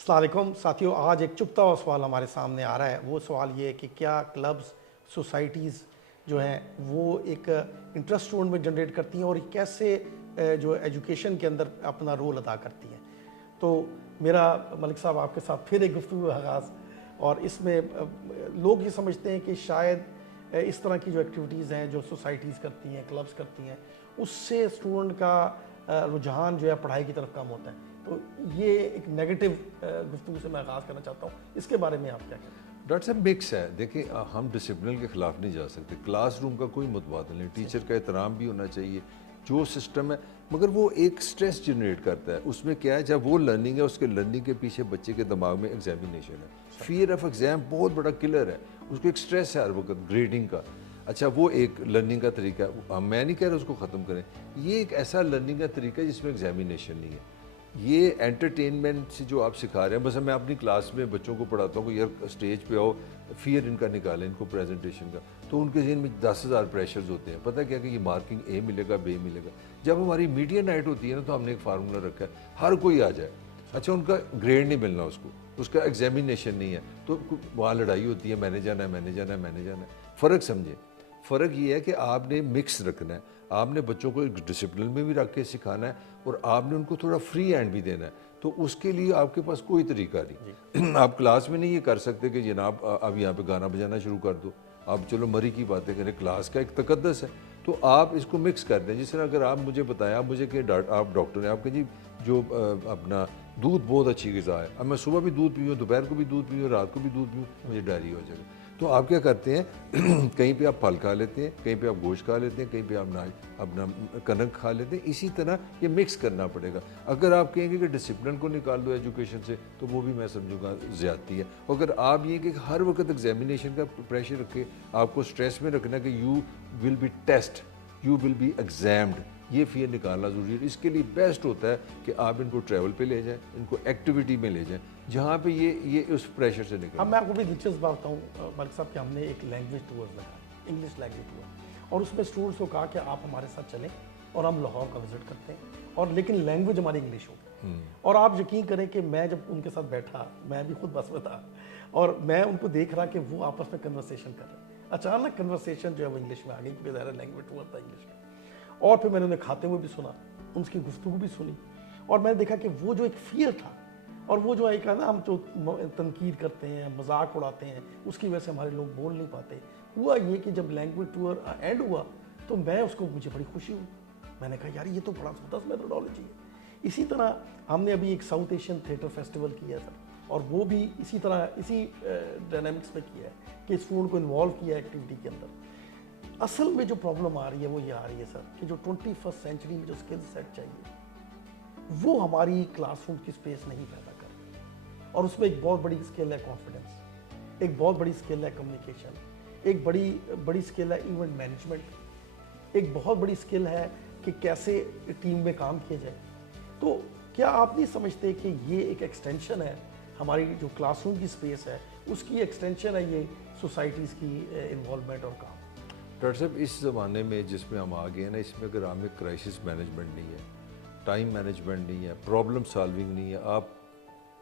अस्सलाम वालेकुम साथियों, आज एक चुभता हुआ सवाल हमारे सामने आ रहा है। वो सवाल ये है कि क्या क्लब्स, सोसाइटीज़ जो हैं वो एक इंटरेस्ट स्टूडेंट में जनरेट करती हैं और कैसे जो एजुकेशन के अंदर अपना रोल अदा करती हैं। तो मेरा मलिक साहब आपके साथ फिर एक गुफ्तगू आगाज़, और इसमें लोग ये समझते हैं कि शायद इस तरह की जो एक्टिविटीज़ हैं जो सोसाइटीज़ करती हैं, क्लब्स करती हैं, उससे स्टूडेंट का रुझान जो है पढ़ाई की तरफ कम होता है। तो ये एक नेगेटिव गुफ्तगू से मैं आगाज़ करना चाहता हूँ, इसके बारे में आप क्या कहते हैं? डॉक्टर साहब मिक्स है। देखिए हम डिसिप्लिन के ख़िलाफ़ नहीं जा सकते। क्लासरूम का कोई मुतबादल नहीं, टीचर का एहतराम भी होना चाहिए जो सिस्टम है, मगर वो एक स्ट्रेस जनरेट करता है। उसमें क्या है, जब वो लर्निंग है, उसके लर्निंग के पीछे बच्चे के दिमाग में एग्जामिनेशन है। फियर ऑफ एग्ज़ाम बहुत बड़ा किलर है। उसको एक स्ट्रेस है हर वक्त ग्रेडिंग का। अच्छा, वो एक लर्निंग का तरीका है। मैं नहीं कह रहा उसको ख़त्म करें। ये एक ऐसा लर्निंग का तरीका है जिसमें एग्जामिनेशन नहीं है। ये एंटरटेनमेंट से जो आप सिखा रहे हैं, बस मैं अपनी क्लास में बच्चों को पढ़ाता हूँ कि यार स्टेज पे आओ, फियर इनका निकालें, इनको प्रेजेंटेशन का, तो उनके जहन में 10,000 प्रेशर्स होते हैं। पता क्या कि ये मार्किंग ए मिलेगा, बी मिलेगा। जब हमारी मीडिया नाइट होती है ना, तो हमने एक फार्मूला रखा है, हर कोई आ जाए। अच्छा, उनका ग्रेड नहीं मिलना उसको, उसका एग्जामिनेशन नहीं है, तो वहाँ लड़ाई होती है, मैंने जाना है, मैंने जाना है, मैंने जाना है। फ़र्क समझे, फ़र्क ये है कि आपने मिक्स रखना है। आपने बच्चों को एक डिसिप्लिन में भी रख के सिखाना है और आपने उनको थोड़ा फ्री हैंड भी देना है। तो उसके लिए आपके पास कोई तरीका नहीं। आप क्लास में नहीं ये कर सकते कि जनाब अब यहाँ पे गाना बजाना शुरू कर दो। आप चलो मरी की बातें करें, क्लास का एक तकद्दस है। तो आप इसको मिक्स कर दें। जिस तरह अगर आप मुझे बताएं, आप मुझे कि आप डॉक्टर हैं, आपके जी जो अपना दूध बहुत अच्छी ग़िज़ा है, अब मैं सुबह भी दूध पीऊँ, दोपहर को भी दूध पीऊँ, रात को भी दूध पीऊँ, मुझे डायरिया हो जाएगा। तो आप क्या करते हैं कहीं पे आप फल खा लेते हैं, कहीं पे आप गोश्त खा लेते हैं, कहीं पे आप अपना कनक खा लेते हैं। इसी तरह ये मिक्स करना पड़ेगा। अगर आप कहेंगे कि डिसिप्लिन को निकाल दो एजुकेशन से, तो वो भी मैं समझूंगा ज़्यादती है। अगर आप ये कि हर वक्त एग्जामिनेशन का प्रेशर रखे, आपको स्ट्रेस में रखना कि you will be test, you will be examined, ये फियर निकालना ज़रूरी है। इसके लिए बेस्ट होता है कि आप इनको ट्रैवल पे ले जाएं, इनको एक्टिविटी में ले जाएं, जहाँ पे ये उस प्रेशर से निकल। अब मैं आपको भी दिलचस्प बात बताऊँ मलिक साहब, कि हमने एक लैंग्वेज टूर लगा, इंग्लिश लैंग्वेज टूर, और उसमें स्टूडेंट्स को कहा कि आप हमारे साथ चलें और हम लाहौर का विज़िट करते हैं, और लेकिन लैंग्वेज हमारी इंग्लिश होगी। और आप यकीन करें कि मैं जब उनके साथ बैठा, मैं भी खुद बस में था, और मैं उनको देख रहा कि वो आपस में कन्वर्सेशन कर रहे हैं। अचानक कन्वर्सेशन जो है वो इंग्लिश में आ गई, क्योंकि ज़्यादा लैंग्वेज टूर था इंग्लिश में। और फिर मैंने उन्हें खाते हुए भी सुना, उनकी गुफ्तगू भी सुनी, और मैंने देखा कि वो जो एक फियर था, और वो जो एक ना, हम जो तनकीद करते हैं, मजाक उड़ाते हैं, उसकी वजह से हमारे लोग बोल नहीं पाते। हुआ ये कि जब लैंग्वेज टूर एंड हुआ तो मुझे बड़ी खुशी हुई। मैंने कहा यार ये तो बड़ा ज़बरदस्त मेथोडोलॉजी है। इसी तरह हमने अभी एक साउथ एशियन थिएटर फेस्टिवल किया है सर, और वो भी इसी तरह इसी डायनामिक्स में किया है कि स्टूडेंट को इन्वॉल्व किया है एक्टिविटी के अंदर। असल में जो प्रॉब्लम आ रही है वो ये आ रही है सर कि जो 21st सेंचुरी में जो स्किल सेट चाहिए वो हमारी क्लासरूम की स्पेस नहीं पैदा कर रही। और उसमें एक बहुत बड़ी स्किल है कॉन्फिडेंस, एक बहुत बड़ी स्किल है कम्युनिकेशन, एक बड़ी स्किल है इवेंट मैनेजमेंट, एक बहुत बड़ी स्किल है कि कैसे टीम में काम किया जाए। तो क्या आप नहीं समझते कि ये एक एक्सटेंशन है, हमारी जो क्लासरूम की स्पेस है उसकी एक्सटेंशन है ये सोसाइटीज़ की इन्वॉल्वमेंट और काम? डॉक्टर साहब, इस ज़माने में जिसमें हम आ गए हैं ना, इसमें अगर हमें क्राइसिस मैनेजमेंट नहीं है, टाइम मैनेजमेंट नहीं है, प्रॉब्लम सॉल्विंग नहीं है, आप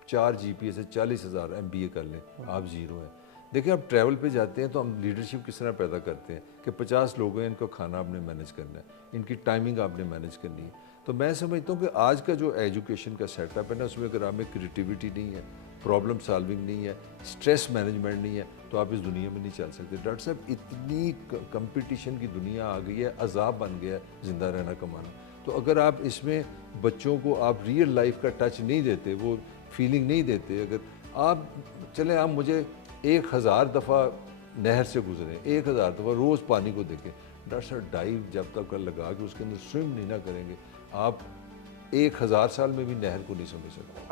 4 GPA से 40,000 MBA कर लें, आप ज़ीरो हैं। देखिए, आप ट्रैवल पे जाते हैं तो हम लीडरशिप किस तरह पैदा करते हैं कि 50 लोग हैं, इनको खाना आपने मैनेज करना है, इनकी टाइमिंग आपने मैनेज करनी है। तो मैं समझता हूँ कि आज का जो एजुकेशन का सेटअप है ना, उसमें अगर हमें क्रिएटिविटी नहीं है, प्रॉब्लम सॉल्विंग नहीं है, स्ट्रेस मैनेजमेंट नहीं है, तो आप इस दुनिया में नहीं चल सकते। डॉक्टर साहब, इतनी कंपटीशन की दुनिया आ गई है, अजाब बन गया है जिंदा रहना कमाना। तो अगर आप इसमें बच्चों को आप रियल लाइफ का टच नहीं देते, वो फीलिंग नहीं देते, अगर आप चलें, आप मुझे 1000 दफ़ा नहर से गुजरें, 1000 दफ़ा रोज़ पानी को देखें, डॉक्टर साहब डाइव जब तक लगा के उसके अंदर स्विम नहीं ना करेंगे, आप 1000 साल में भी नहर को नहीं समझ सकते।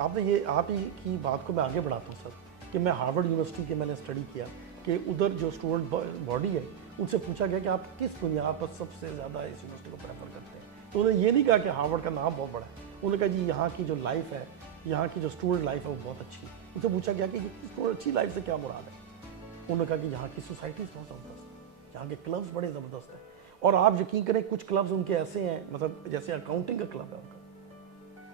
आप ही की बात को मैं आगे बढ़ाता हूँ सर, कि मैं हार्वर्ड यूनिवर्सिटी के मैंने स्टडी किया कि उधर जो स्टूडेंट बॉडी है उनसे पूछा गया कि आप किस बुनियाद पर सबसे ज़्यादा इस यूनिवर्सिटी को प्रेफर करते हैं। तो उन्होंने ये नहीं कहा कि हार्वर्ड का नाम बहुत बड़ा है, उन्होंने कहा जी यहाँ की जो लाइफ है, यहाँ की जो स्टूडेंट लाइफ है वो बहुत अच्छी है। उनसे पूछा गया कि स्टूडेंट अच्छी लाइफ से क्या मुराद है, उन्होंने कहा कि यहाँ की सोसाइटीज़ बहुत ज़बरदस्त है, यहाँ के क्लब्स बड़े ज़बरदस्त हैं। और आप यकीन करें कुछ क्लब्स उनके ऐसे हैं, मतलब जैसे अकाउंटिंग का क्लब है उनका,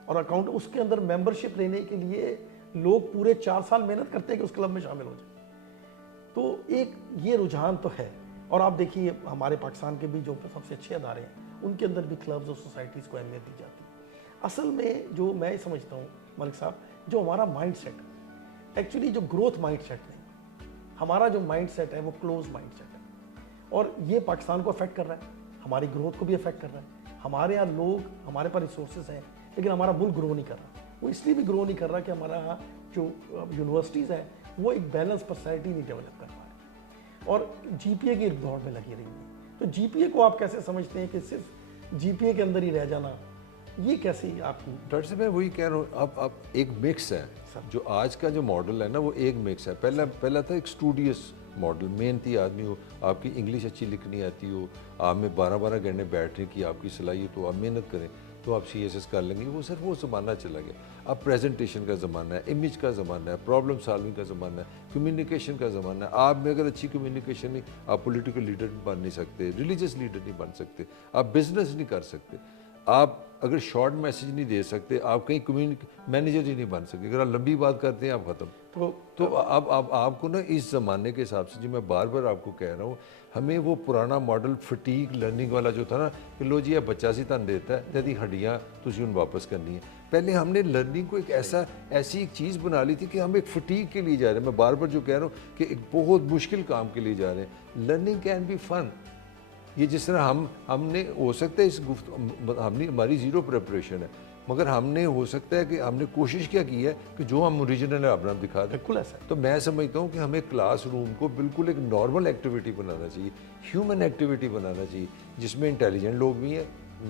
और अकाउंट उसके अंदर मेंबरशिप लेने के लिए لوگ پورے 4 سال محنت کرتے ہیں کہ اس کلب میں شامل ہو جائیں. تو ایک یہ رجحان تو ہے. اور آپ دیکھیے ہمارے پاکستان کے بھی جو سب سے اچھے ادارے ہیں ان کے اندر بھی کلبز اور سوسائٹیز کو اہمیت دی جاتی ہے. اصل میں جو میں سمجھتا ہوں ملک صاحب، جو ہمارا مائنڈ سیٹ ہے، ایکچولی جو گروتھ مائنڈ سیٹ نہیں، ہمارا جو مائنڈ سیٹ ہے وہ کلوز مائنڈ سیٹ ہے. اور یہ پاکستان کو افیکٹ کر رہا ہے، ہماری گروتھ کو بھی افیکٹ کر رہا ہے. ہمارے یہاں لوگ، ہمارے پاس ریسورسز ہیں لیکن ہمارا ملک گرو نہیں کر رہا. وہ اس لیے بھی گرو نہیں کر رہا کہ ہمارا یہاں جو یونیورسٹیز ہیں وہ ایک بیلنس پرسنالٹی نہیں ڈیولپ کر پا رہے اور جی پی اے کی دوڑ میں لگی رہی ہے. تو جی پی اے کو آپ کیسے سمجھتے ہیں کہ صرف جی پی اے کے اندر ہی رہ جانا، یہ کیسے آپ کو؟ ڈاکٹر صاحب میں وہی کہہ رہا ہوں، اب ایک مکس ہے. جو آج کا جو ماڈل ہے نا وہ ایک مکس ہے. پہلا تھا ایک اسٹوڈیس ماڈل، محنتی آدمی ہو، آپ کی انگلش اچھی لکھنی آتی ہو، آپ میں 12 گھنٹے بیٹھنے کی آپ کی صلاحیت ہو، آپ محنت کریں تو آپ سی ایس ایس کر لیں گے. وہ سر وہ زمانہ چلا گیا. اب پریزنٹیشن کا زمانہ ہے، امیج کا زمانہ ہے، پرابلم سالونگ کا زمانہ ہے، کمیونیکیشن کا زمانہ ہے. آپ میں اگر اچھی کمیونیکیشن نہیں، آپ پولیٹیکل لیڈر بن نہیں سکتے، ریلیجیس لیڈر نہیں بن سکتے، آپ بزنس نہیں کر سکتے، آپ اگر شارٹ میسج نہیں دے سکتے، آپ کہیں مینیجر ہی نہیں بن سکتے. اگر آپ لمبی بات کرتے ہیں آپ ختم. تو اب آپ کو نا اس زمانے کے حساب سے، جو میں بار بار آپ کو کہہ رہا ہوں، ہمیں وہ پرانا ماڈل فٹیک لرننگ والا جو تھا نا کہ لو جی 85 تن دیتا ہے جدی ہڈیاں تجھے ان واپس کرنی ہے. پہلے ہم نے لرننگ کو ایک ایسی ایک چیز بنا لی تھی کہ ہم ایک فٹیک کے لیے جا رہے ہیں. میں بار بار جو کہہ رہا ہوں کہ ایک بہت مشکل کام کے لیے جا رہے ہیں. Learning can be fun. یہ جس طرح ہم نے ہو سکتا ہے اس ہماری زیرو پریپریشن ہے، مگر ہم نے ہو سکتا ہے کہ ہم نے کوشش کیا کی ہے کہ جو ہم اوریجنل ہے اپنا دکھا دیں. بالکل ایسا. تو میں سمجھتا ہوں کہ ہمیں کلاس روم کو بالکل ایک نارمل ایکٹیویٹی بنانا چاہیے، ہیومن ایکٹیویٹی بنانا چاہیے، جس میں انٹیلیجنٹ لوگ بھی ہیں،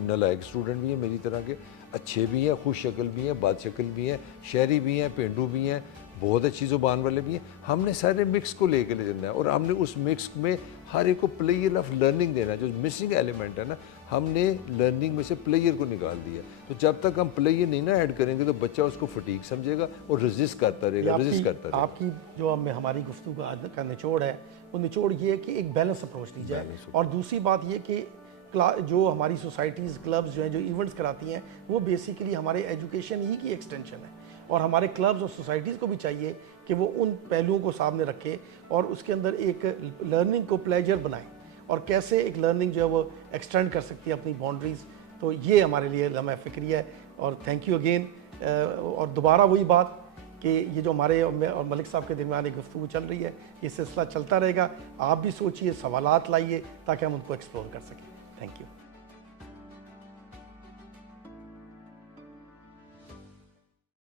نالائق اسٹوڈنٹ بھی ہیں میری طرح کے، اچھے بھی ہیں، خوش شکل بھی ہیں، باد شکل بھی ہیں، شہری بھی ہیں، پینڈو بھی ہیں، بہت اچھی زبان والے بھی ہیں. ہم نے سارے مکس کو لے کے لے جانا ہے اور ہم نے اس مکس میں ہر ایک کو پلیئر آف لرننگ دینا ہے. جو مسنگ ایلیمنٹ ہے نا، ہم نے لرننگ میں سے پلیئر کو نکال دیا. تو جب تک ہم پلیئر نہیں نا ایڈ کریں گے تو بچہ اس کو فٹیک سمجھے گا اور رزسٹ کرتا رہے گا. آپ کی جو ہماری گفتگو کا نچوڑ ہے، وہ نچوڑ یہ ہے کہ ایک بیلنس اپروچ دی جائے. اور دوسری بات یہ کہ جو ہماری سوسائٹیز، کلبز جو ہیں، جو ایونٹس کراتی ہیں، وہ بیسیکلی ہمارے ایجوکیشن ہی کی ایکسٹینشن ہے. اور ہمارے کلبز اور سوسائٹیز کو بھی چاہیے کہ وہ ان پہلوؤں کو سامنے رکھے اور اس کے اندر ایک لرننگ کو پلیجر بنائیں اور کیسے ایک لرننگ جو ہے وہ ایکسٹینڈ کر سکتی ہے اپنی باؤنڈریز. تو یہ ہمارے لیے لمحہ فکری ہے. اور تھینک یو اگین. اور دوبارہ وہی بات کہ یہ جو ہمارے اور ملک صاحب کے درمیان ایک گفتگو چل رہی ہے، یہ سلسلہ چلتا رہے گا. آپ بھی سوچئے، سوالات لائیے تاکہ ہم ان کو ایکسپلور کر سکیں. Thank you.